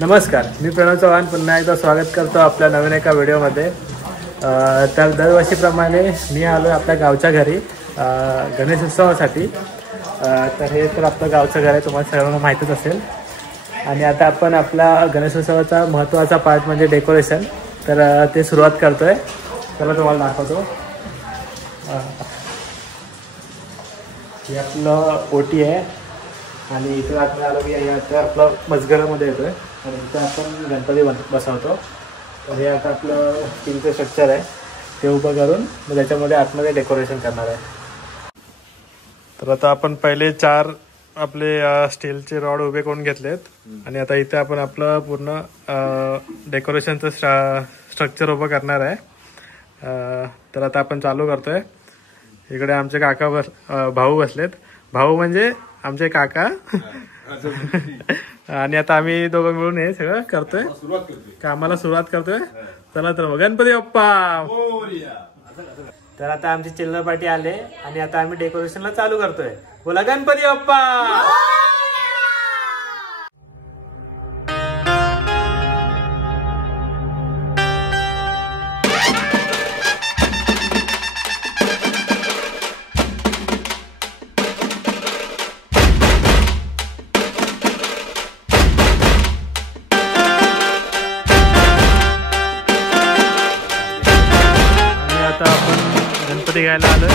नमस्कार, मी प्रणव चव्हाण पुन्हा एकदा स्वागत करतो आपल्या नवीन एका व्हिडिओमध्ये। तर दरवर्षीप्रमाणे मी आलो आपल्या गावच्या घरी गणेशोत्सवासाठी। तर हे तर आपलं गावचं घर आहे, तुम्हाला सर्वांना माहीतच असेल। आणि आता आपण आपला गणेशोत्सवाचा महत्त्वाचा पार्ट म्हणजे डेकोरेशन, तर ते सुरुवात करतोय। चला तुम्हाला दाखवतो। हे आपलं ओटी आहे आणि इथं आपण आलो की आता आपलं मजगरामध्ये येतोय आणि इथं आपण गणपती बसवतो। तर हे आता आपलं स्टीलचं स्ट्रक्चर आहे, ते उभं करून मग त्याच्यामध्ये आतमध्ये डेकोरेशन करणार आहे। तर आता आपण पहिले 4 आपले स्टीलचे रॉड उभे करून घेतलेत आणि आता इथे आपण आपलं पूर्ण डेकोरेशनचं स्ट्रक्चर उभं करणार आहे। तर आता आपण चालू करतोय। इकडे आमचे काका भाऊ बसलेत, भाऊ म्हणजे आमचे काका। आणि आता आम्ही दोघं मिळून हे सगळं करतोय, कामाला सुरुवात करतोय। चला तर गणपती बाप्पा। तर आता आमची चिल्लर पार्टी आले आणि आता आम्ही डेकोरेशनला चालू करतोय। बोला गणपती बाप्पा। आता आपण गणपती घ्यायला आलोय।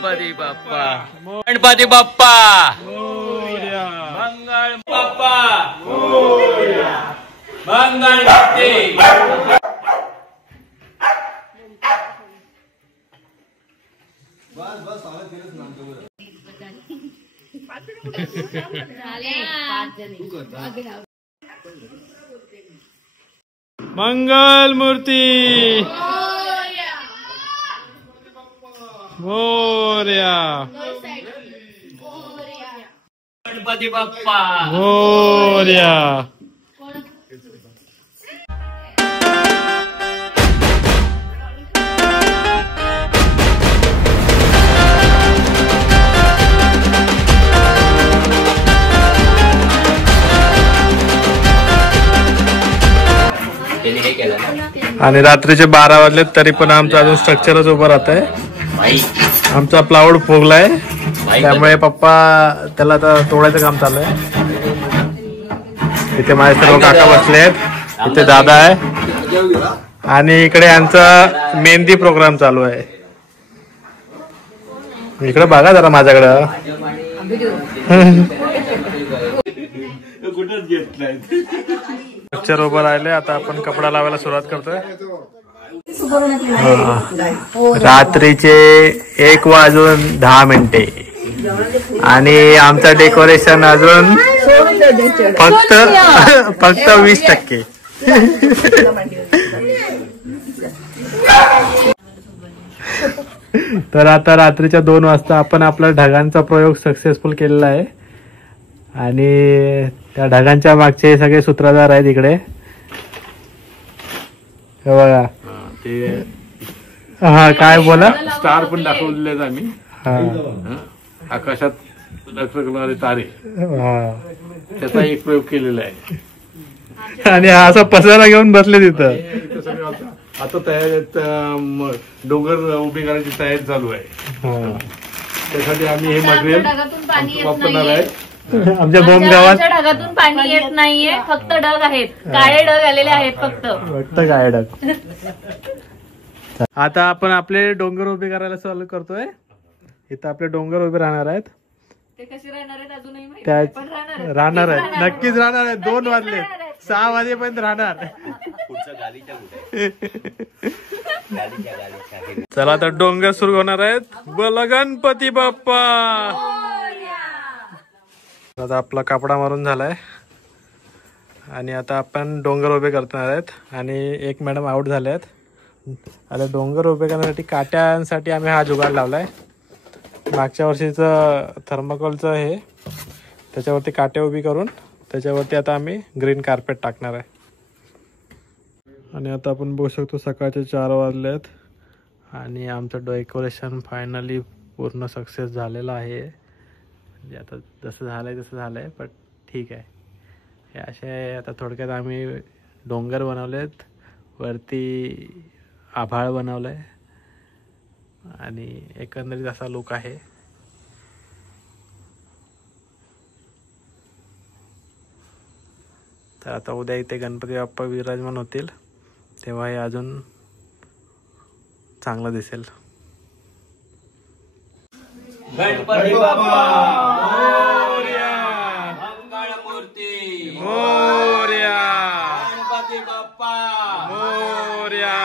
गणपती बाप्पा। गणपती बाप्पा मोरया। मंगळ बाप्पा मोरया। मंगळ मूर्ती। मंगल मूर्ती मोरया। गणपती बाप्पा मोरया। आणि रात्रीचे 12 वाजलेत तरी पण आमचं अजून स्ट्रक्चरच उभं राहत आहे। आमचा प्लाऊड फुगलाय, त्यामुळे पप्पा त्याला आता तोडायचं काम चालू आहे। इथे माझे सर्व काका बसलेत, इथे दादा आहे आणि इकडे यांचा मेहंदी प्रोग्राम चालू आहे। इकडे बघा जरा माझ्याकडं। स्ट्रक्चर उभं राहिले, आता आपण कपडा लावायला सुरुवात करतोय। रात्रीचे 1:10 आणि आमचं डेकोरेशन अजून फक्त 20%। तर आता रात्रीच्या 2 वाजता आपण आपला ढगांचा प्रयोग सक्सेसफुल केलेला आहे आणि त्या ढगांच्या मागचे सगळे सूत्रधार आहेत इकडे। हे बघा ते हा काय बोला स्टार पण दाखवलेले आहेत आम्ही. हा आकाशात लटकणारे तारे हा त्याचा एक प्रयोग केलेला आहे. आणि हा असा पसारा घेऊन बसले तिथं. इथं सगळं आता तयारी डोंगर उभी करायची तयारी चालू आहे. हा. त्यासाठी आम्ही हे मटेरियल ढगातून पाणी येत वापरणार नाहीये. आहे. आमच्या बोम गावात ढगातून पाणी येत नाहीये, फक्त ढग आहेत, काळे ढग आलेले आहेत फक्त. वाटतं काय डक. आता आपण आपले डोंगर उभे करायला चालू करतोय. इथं आपले डोंगर उभे राहणार आहेत. ते कसे राहणार आहेत अजूनही माहिती त्या नाही, पण राहणार राहणार आहेत, नक्कीच राहणार आहेत. 2 वाजले, 6 वाजेपर्यंत राहणार. चला आता डोंगर सुरू होणार आहेत. बोला गणपती बाप्पा. आता आपला कापडा मारून झालाय आणि आता आपण डोंगर उभे करणार आहेत. आणि एक मॅडम आउट झाले आहेत. आता डोंगर उभे करण्यासाठी काट्यांसाठी आम्ही हा जुगाड लावलाय. मागच्या वर्षीचं थर्माकोलचं हे त्याच्यावरती काटे उभी करून त्याच्यावरती आता आम्ही ग्रीन कार्पेट टाकणार आहे. आणि आता आपण बघू शकतो सकाळचे 4 वाजले आहेत आणि आमचं डेकोरेशन फायनली पूर्ण सक्सेस झालेलं आहे. म्हणजे आता जसं झालं आहे तसं झालं आहे, पण ठीक आहे. हे असे आता थोडक्यात आम्ही डोंगर बनवलेत, वरती आभाळ बनवलं आहे आणि एकंदरीत असा लुक आहे. तर आता उद्या इथे गणपती बाप्पा विराजमान होतील तेव्हा हे अजून चांगलं दिसेल. गणपती बाप्पा मोरया. मंगळमूर्ती मोरया. गणपती बाप्पा मोरया.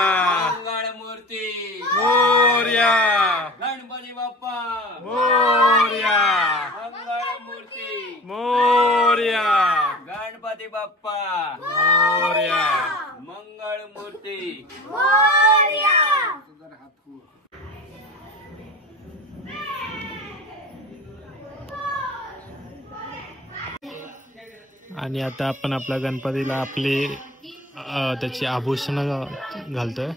मंगळमूर्ती मोरया. गणपती बाप्पा मोरया. मंगळमूर्ती मोरया. गणपती बाप्पा मोरया. मंगळमूर्ती. आणि आता आपण आपल्या गणपतीला आपले त्याची आभूषण घालतोय.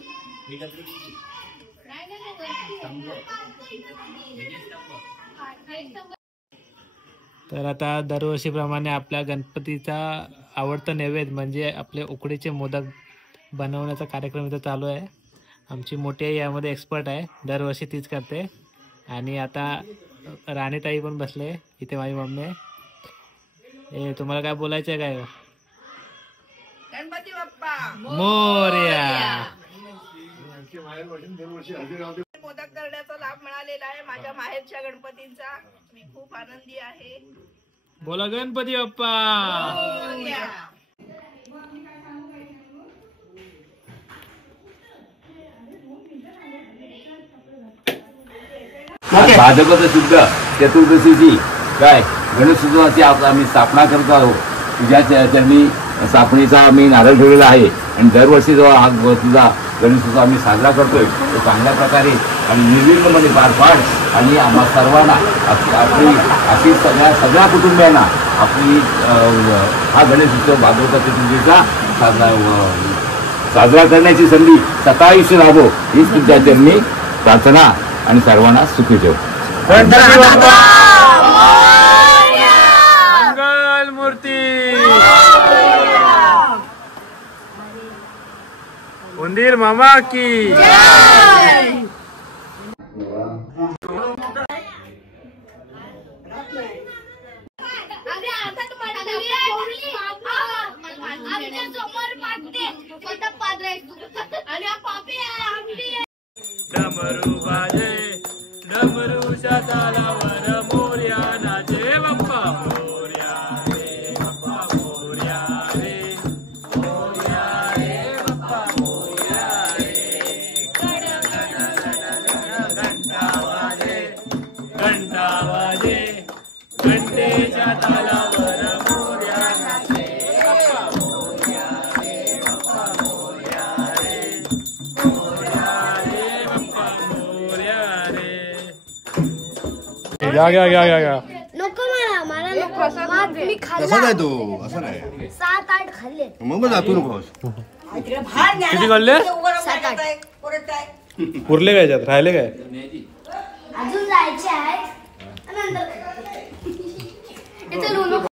तर आता दरवर्षीप्रमाणे आपल्या गणपतीचा आवडता नैवेद्य म्हणजे आपले उकडीचे मोदक बनवण्याचा कार्यक्रम इथं चालू आहे. आमची मोठी आई यामध्ये एक्सपर्ट आहे, दरवर्षी तीच करते. आणि आता राणीताई पण बसले इथे, माझी मम्मी. तुम्हाला काय बोलायचं आहे काय? गणपती बाप्पा मोरया. मोदक करण्याचा लाभ मिळालेला आहे माझ्या माहेरच्या गणपतींचा. मी खूप आनंदी आहे. बोला गणपती बाप्पा. भाजपचं सुद्धा चतुर्दशीची काय गणेशोत्सवाची आम्ही स्थापना करतो आहोत. तुझ्या चरणी स्थापनेचा आम्ही नारळ ठेवलेला आहे आणि दरवर्षी जो हा तुझा गणेशोत्सव आम्ही साजरा करतोय तो चांगल्या प्रकारे आणि निर्विघ्नमध्ये पार पाड आणि आम्हा सर्वांना आपली अशी सगळ्या कुटुंबियांना आपली हा गणेशोत्सव भागवता चतुर्थीचा साजरा करण्याची संधी सतायुष्य लाभो हीच तुझ्या चरणी प्रार्थना आणि सर्वांना सुखी ठेव. मंगल मूर्ती. उंदीर मामा की. डमरू बाजे डमरूच्या तालावर मोरया नाचे बाप्पा मोरया रे बाप्पा मोरया रे मोरया रे बाप्पा मोरया रे. घंटा वाजे घंटेच्या तालावर मोरया नाचे बाप्पा मोरया रे बाप्पा मोरया रे मोरया रे बाप्पा मोरया रे. घ्या नको मला नको. मी असं नाही तो असं नाही 7-8 खाल्ले. मग जातो नको किती काढले? सात आठ. उरले काय याच्यात राहिले काय